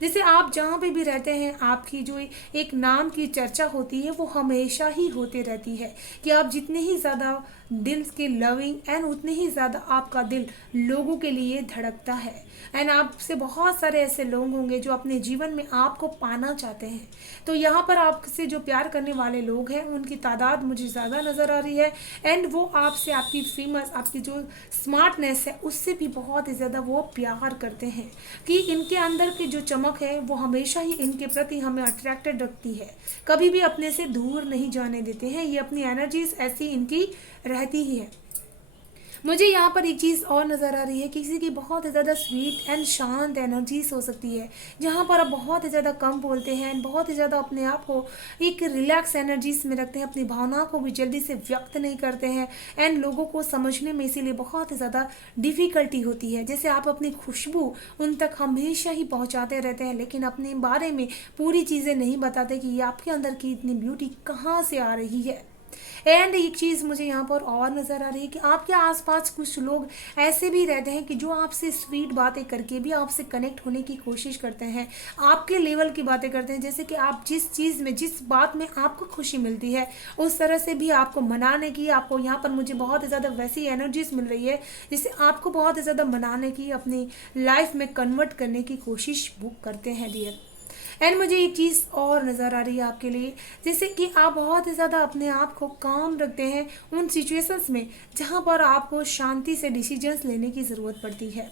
जैसे आप जहाँ पे भी रहते हैं आपकी जो एक नाम की चर्चा होती है वो हमेशा ही होते रहती है कि आप जितने ही ज़्यादा दिल के लविंग एंड उतने ही ज़्यादा आपका दिल लोगों के लिए धड़कता है एंड आपसे बहुत सारे ऐसे लोग होंगे जो अपने जीवन में आपको पाना चाहते हैं। तो यहाँ पर आपसे जो प्यार करने वाले लोग हैं उनकी तादाद मुझे ज़्यादा नज़र आ रही है एंड वो आपसे आपकी फेमस आपकी जो स्मार्टनेस है उससे भी बहुत ही ज़्यादा वो प्यार करते हैं कि इनके अंदर की जो चमक है वो हमेशा ही इनके प्रति हमें अट्रैक्टेड रखती है, कभी भी अपने से दूर नहीं जाने देते हैं। ये अपनी एनर्जीज ऐसी इनकी रहती ही है। मुझे यहाँ पर एक चीज़ और नज़र आ रही है, किसी की बहुत ही ज़्यादा स्वीट एंड शांत एनर्जीज हो सकती है, जहाँ पर आप बहुत ही ज़्यादा कम बोलते हैं एंड बहुत ही ज़्यादा अपने आप को एक रिलैक्स एनर्जीज में रखते हैं, अपनी भावनाओं को भी जल्दी से व्यक्त नहीं करते हैं एंड लोगों को समझने में इसीलिए बहुत ही ज़्यादा डिफ़िकल्टी होती है। जैसे आप अपनी खुशबू उन तक हमेशा ही पहुँचाते रहते हैं, लेकिन अपने बारे में पूरी चीज़ें नहीं बताते कि ये आपके अंदर की इतनी ब्यूटी कहाँ से आ रही है। एंड एक चीज़ मुझे यहाँ पर और नज़र आ रही है कि आपके आसपास कुछ लोग ऐसे भी रहते हैं कि जो आपसे स्वीट बातें करके भी आपसे कनेक्ट होने की कोशिश करते हैं, आपके लेवल की बातें करते हैं, जैसे कि आप जिस चीज़ में जिस बात में आपको खुशी मिलती है उस तरह से भी आपको मनाने की, आपको यहाँ पर मुझे बहुत ही ज़्यादा वैसी एनर्जीज मिल रही है जिससे आपको बहुत ही ज़्यादा मनाने की, अपनी लाइफ में कन्वर्ट करने की कोशिश वो करते हैं डियर। एंड मुझे एक चीज़ और नज़र आ रही है आपके लिए, जैसे कि आप बहुत ही ज़्यादा अपने आप को काम रखते हैं उन सिचुएशंस में जहाँ पर आपको शांति से डिसीजंस लेने की ज़रूरत पड़ती है।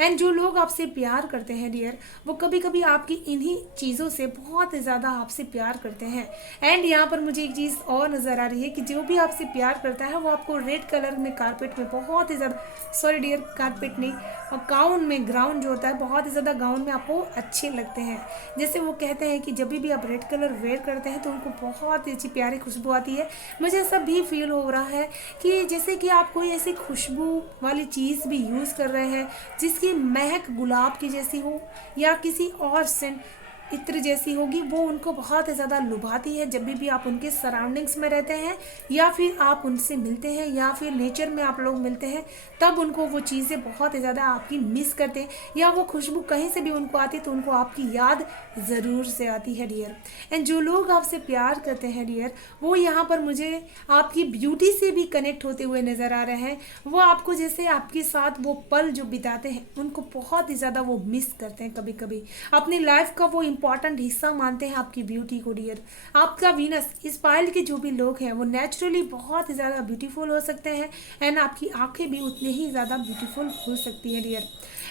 एंड जो लोग आपसे प्यार करते हैं डियर, वो कभी कभी आपकी इन्हीं चीज़ों से बहुत ही ज़्यादा आपसे प्यार करते हैं। एंड यहाँ पर मुझे एक चीज़ और नज़र आ रही है कि जो भी आपसे प्यार करता है वो आपको रेड कलर में कारपेट में बहुत ही ज़्यादा, सॉरी डियर कारपेट नहीं, और गाउन में, ग्राउंड जो होता है बहुत ही ज़्यादा गाउन में आपको अच्छे लगते हैं। जैसे वो कहते हैं कि जब भी आप रेड कलर वेयर करते हैं तो उनको बहुत ही अच्छी प्यारी खुशबू आती है। मुझे ऐसा भी फील हो रहा है कि जैसे कि आप कोई ऐसी खुशबू वाली चीज़ भी यूज़ कर रहे हैं जिसकी महक गुलाब की जैसी हो या किसी और सेंट इत्र जैसी होगी, वो उनको बहुत ज़्यादा लुभाती है जब भी आप उनके सराउंडिंग्स में रहते हैं या फिर आप उनसे मिलते हैं या फिर नेचर में आप लोग मिलते हैं, तब उनको वो चीज़ें बहुत ही ज़्यादा आपकी मिस करते हैं या वो खुशबू कहीं से भी उनको आती तो उनको आपकी याद ज़रूर से आती है डियर। एंड जो लोग आपसे प्यार करते हैं डियर, वो यहाँ पर मुझे आपकी ब्यूटी से भी कनेक्ट होते हुए नज़र आ रहे हैं। वो आपको जैसे आपके साथ वो पल जो बिताते हैं उनको बहुत ही ज़्यादा वो मिस करते हैं, कभी कभी अपनी लाइफ का वो इंपॉर्टेंट हिस्सा मानते हैं आपकी ब्यूटी को डियर। आपका वीनस इस पायल के जो भी लोग हैं वो नेचुरली बहुत ही ज़्यादा ब्यूटीफुल हो सकते हैं एंड आपकी आंखें भी उतनी ही ज़्यादा ब्यूटीफुल हो सकती हैं डियर।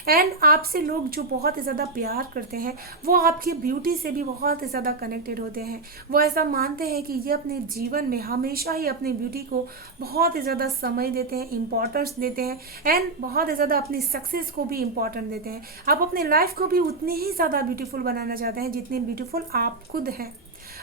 एंड आपसे लोग जो बहुत ही ज़्यादा प्यार करते हैं वो आपकी ब्यूटी से भी बहुत ही ज़्यादा कनेक्टेड होते हैं। वो ऐसा मानते हैं कि ये अपने जीवन में हमेशा ही अपनी ब्यूटी को बहुत ही ज़्यादा समय देते हैं, इम्पोर्टेंस देते हैं एंड बहुत ही ज़्यादा अपनी सक्सेस को भी इम्पोर्टेंट देते हैं। आप अपनी लाइफ को भी उतनी ही ज़्यादा ब्यूटीफुल बनाना चाहते हैं जितनी ब्यूटीफुल आप खुद हैं।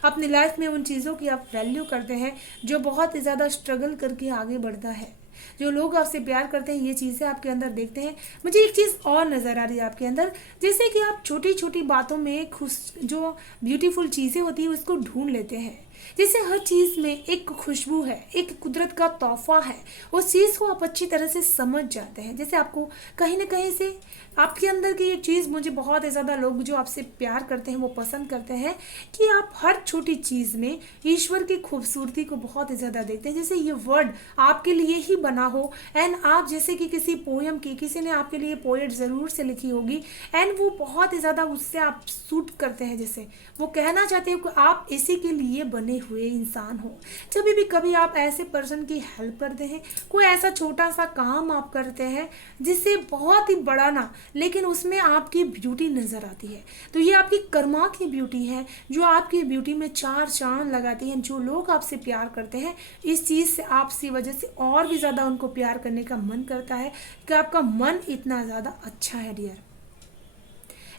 अपनी लाइफ में उन चीज़ों की आप वैल्यू करते हैं जो बहुत ही ज़्यादा स्ट्रगल करके आगे बढ़ता है। जो लोग आपसे प्यार करते हैं ये चीज़ें आपके अंदर देखते हैं। मुझे एक चीज़ और नज़र आ रही है आपके अंदर, जैसे कि आप छोटी छोटी बातों में खुश जो ब्यूटीफुल चीज़ें होती है उसको ढूंढ लेते हैं। जैसे हर चीज़ में एक खुशबू है, एक कुदरत का तोहफा है, उस चीज़ को आप अच्छी तरह से समझ जाते हैं। जैसे आपको कहीं ना कहीं से आपके अंदर की ये चीज़, मुझे बहुत ही ज़्यादा लोग जो आपसे प्यार करते हैं वो पसंद करते हैं कि आप हर छोटी चीज़ में ईश्वर की खूबसूरती को बहुत ही ज़्यादा देखते हैं। जैसे ये वर्ड आपके लिए ही बना हो एंड आप जैसे कि किसी पोयम की, किसी ने आपके लिए पोएट ज़रूर से लिखी होगी एंड वो बहुत ही ज़्यादा उससे आप सूट करते हैं। जैसे वो कहना चाहते हो कि आप इसी के लिए बने हुए इंसान हो। जब भी कभी आप ऐसे पर्सन की हेल्प करते हैं, कोई ऐसा छोटा सा काम आप करते हैं जिससे बहुत ही बड़ा ना, लेकिन उसमें आपकी ब्यूटी नज़र आती है, तो ये आपकी कर्मा की ब्यूटी है जो आपकी ब्यूटी में चार चांद लगाती है। जो लोग आपसे प्यार करते हैं इस चीज़ से, आपसी वजह से और भी ज़्यादा उनको प्यार करने का मन करता है कि आपका मन इतना ज़्यादा अच्छा है डियर।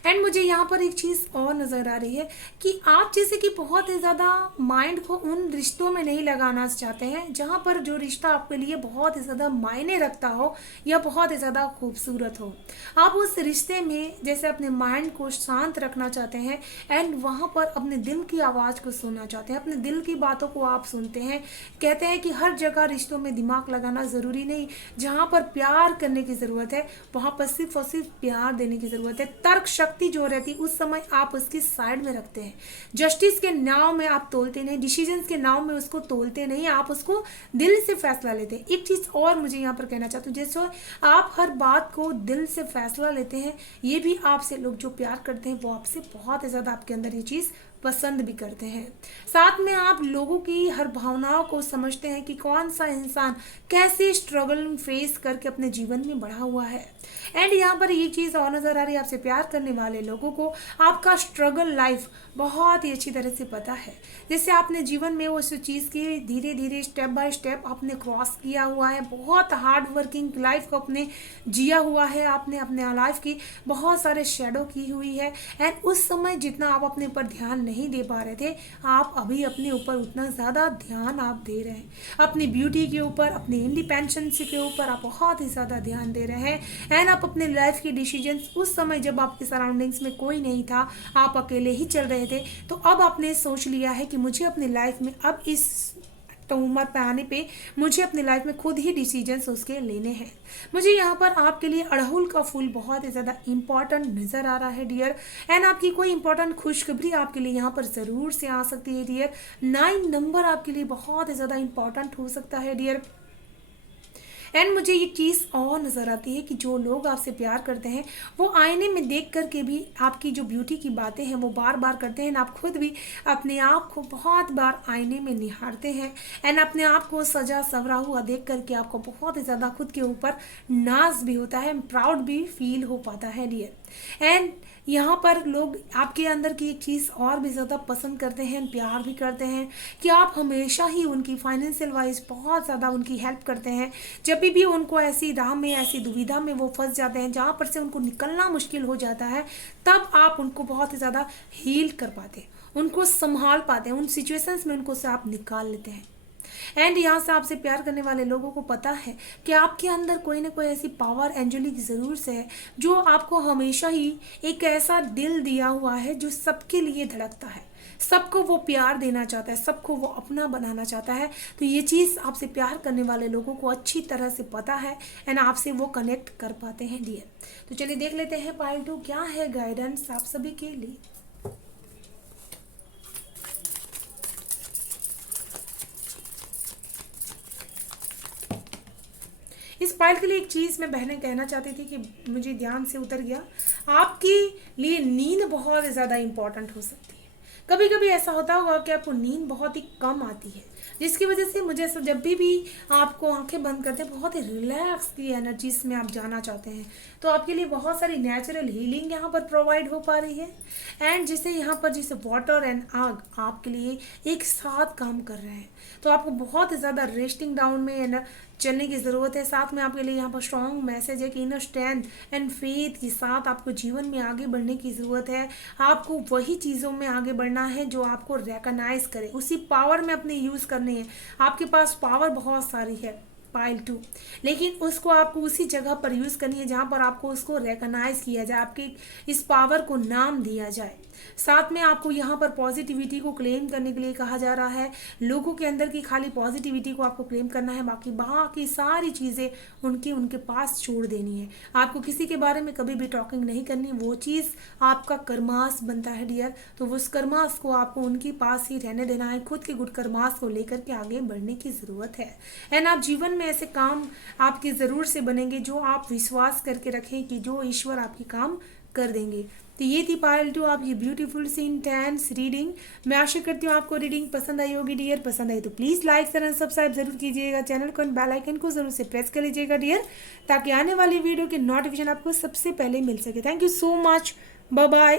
एंड मुझे यहाँ पर एक चीज़ और नज़र आ रही है कि आप जैसे कि बहुत ही ज़्यादा माइंड को उन रिश्तों में नहीं लगाना चाहते हैं जहाँ पर जो रिश्ता आपके लिए बहुत ही ज़्यादा मायने रखता हो या बहुत ही ज़्यादा खूबसूरत हो। आप उस रिश्ते में जैसे अपने माइंड को शांत रखना चाहते हैं एंड वहाँ पर अपने दिल की आवाज़ को सुनना चाहते हैं, अपने दिल की बातों को आप सुनते हैं। कहते हैं कि हर जगह रिश्तों में दिमाग लगाना ज़रूरी नहीं, जहाँ पर प्यार करने की ज़रूरत है वहाँ पर सिर्फ और सिर्फ प्यार देने की ज़रूरत है। तर्क शक्ति जो रहती उस समय आप उसकी साइड में रखते हैं। जस्टिस के नाव में आप तोलते नहीं, डिसीजंस के नाव में उसको तोलते नहीं, आप उसको दिल से फैसला लेते हैं। एक चीज़ और मुझे यहाँ पर कहना चाहती हूँ, जैसे आप हर बात को दिल से फैसला लेते हैं, ये भी आपसे लोग जो प्यार करते हैं वो आपसे बहुत ही ज़्यादा आपके अंदर ये चीज़ पसंद भी करते हैं। साथ में आप लोगों की हर भावनाओं को समझते हैं कि कौन सा इंसान कैसे स्ट्रगल फेस करके अपने जीवन में बढ़ा हुआ है। एंड यहाँ पर ये चीज़ और नज़र आ रही है, आपसे प्यार करने वाले लोगों को आपका स्ट्रगल लाइफ बहुत ही अच्छी तरह से पता है। जैसे आपने जीवन में उस चीज़ की धीरे धीरे स्टेप बाय स्टेप आपने क्रॉस किया हुआ है, बहुत हार्ड वर्किंग लाइफ को आपने जिया हुआ है, आपने अपने लाइफ की बहुत सारे शेडो की हुई है। एंड उस समय जितना आप अपने ऊपर ध्यान नहीं दे पा रहे थे, आप अभी अपने ऊपर उतना ज़्यादा ध्यान आप दे रहे हैं। अपनी ब्यूटी के ऊपर, अपनी इंडिपेंडेंस के ऊपर आप बहुत ही ज़्यादा ध्यान दे रहे हैं। एंड आप अपने लाइफ के डिसीजंस उस समय जब आपके सराउंडिंग्स में कोई नहीं था, आप अकेले ही चल रहे थे, तो अब आपने सोच लिया है कि मुझे अपनी लाइफ में अब इस तो उम्र पे आने पे मुझे अपनी लाइफ में खुद ही डिसीजंस उसके लेने हैं। मुझे यहाँ पर आपके लिए अड़हुल का फूल बहुत ही ज़्यादा इंपॉर्टेंट नज़र आ रहा है डियर। एंड आपकी कोई इंपॉर्टेंट खुशखबरी आपके लिए यहाँ पर ज़रूर से आ सकती है डियर। 9 नंबर आपके लिए बहुत ही ज़्यादा इंपॉर्टेंट हो सकता है डियर। एंड मुझे ये चीज़ और नज़र आती है कि जो लोग आपसे प्यार करते हैं वो आईने में देख करके भी आपकी जो ब्यूटी की बातें हैं वो बार बार करते हैं। आप खुद भी अपने आप को बहुत बार आईने में निहारते हैं। एंड अपने आप को सजा संवरा हुआ देख करके आपको बहुत ही ज़्यादा खुद के ऊपर नाज भी होता है, प्राउड भी फील हो पाता है डियर। एंड यहाँ पर लोग आपके अंदर की एक चीज़ और भी ज़्यादा पसंद करते हैं, प्यार भी करते हैं कि आप हमेशा ही उनकी फाइनेंशियल वाइज बहुत ज़्यादा उनकी हेल्प करते हैं। जब भी उनको ऐसी राह में, ऐसी दुविधा में वो फंस जाते हैं जहाँ पर से उनको निकलना मुश्किल हो जाता है, तब आप उनको बहुत ही ज़्यादा हील कर पाते हैं, उनको संभाल पाते हैं, उन सिचुएशंस में उनको से आप निकाल लेते हैं। एंड यहाँ से आपसे प्यार करने वाले लोगों को पता है कि आपके अंदर कोई ना कोई ऐसी पावर एंजेलिक ज़रूर से है जो आपको हमेशा ही एक ऐसा दिल दिया हुआ है जो सबके लिए धड़कता है, सबको वो प्यार देना चाहता है, सबको वो अपना बनाना चाहता है। तो ये चीज़ आपसे प्यार करने वाले लोगों को अच्छी तरह से पता है एंड आपसे वो कनेक्ट कर पाते हैं डियर। तो चलिए देख लेते हैं पाइल 2 क्या है गाइडेंस आप सभी के लिए। इस पाइल के लिए एक चीज़ मैं बहनें कहना चाहती थी कि मुझे ध्यान से उतर गया, आपके लिए नींद बहुत ज़्यादा इंपॉर्टेंट हो सकती है। कभी कभी ऐसा होता होगा कि आपको नींद बहुत ही कम आती है, जिसकी वजह से मुझे ऐसा जब भी आपको आंखें बंद करते हैं बहुत ही रिलैक्स की एनर्जीज में आप जाना चाहते हैं, तो आपके लिए बहुत सारी नेचुरल हीलिंग यहाँ पर प्रोवाइड हो पा रही है। एंड जैसे यहाँ पर जैसे वाटर एंड आग आपके लिए एक साथ काम कर रहे हैं, तो आपको बहुत ही ज़्यादा रेस्टिंग डाउन में चलने की ज़रूरत है। साथ में आपके लिए यहाँ पर स्ट्रॉन्ग मैसेज है कि इनर स्ट्रेंथ एंड फेथ के साथ आपको जीवन में आगे बढ़ने की ज़रूरत है। आपको वही चीज़ों में आगे बढ़ना है जो आपको रिकॉग्नाइज करे, उसी पावर में अपने यूज़ करने हैं। आपके पास पावर बहुत सारी है पाइल 2, लेकिन उसको आपको उसी जगह पर यूज़ करनी है जहाँ पर आपको उसको रिकॉग्नाइज किया जाए, आपकी इस पावर को नाम दिया जाए। साथ में आपको यहाँ पर पॉजिटिविटी को क्लेम करने के लिए कहा जा रहा है। लोगों के अंदर की खाली पॉजिटिविटी को आपको क्लेम करना है, बाकी सारी चीज़ें उनके पास छोड़ देनी है। आपको किसी के बारे में कभी भी टॉकिंग नहीं करनी, वो चीज़ आपका कर्मास बनता है डियर। तो उस कर्मास को आपको उनके पास ही रहने देना है, खुद के गुड कर्मास को लेकर के आगे बढ़ने की ज़रूरत है। एंड आप जीवन में ऐसे काम आपके ज़रूर से बनेंगे जो आप विश्वास करके रखें कि जो ईश्वर आपकी काम कर देंगे। तो ये थी पायल 2 आपकी ब्यूटीफुल सी इंटेंस रीडिंग। मैं आशा करती हूँ आपको रीडिंग पसंद आई होगी डियर। पसंद आई तो please like share and subscribe जरूर कीजिएगा चैनल को, बेल आइकन को जरूर से प्रेस कर लीजिएगा डियर, ताकि आने वाली वीडियो की नोटिफिकेशन आपको सबसे पहले मिल सके। Thank you so much, bye bye.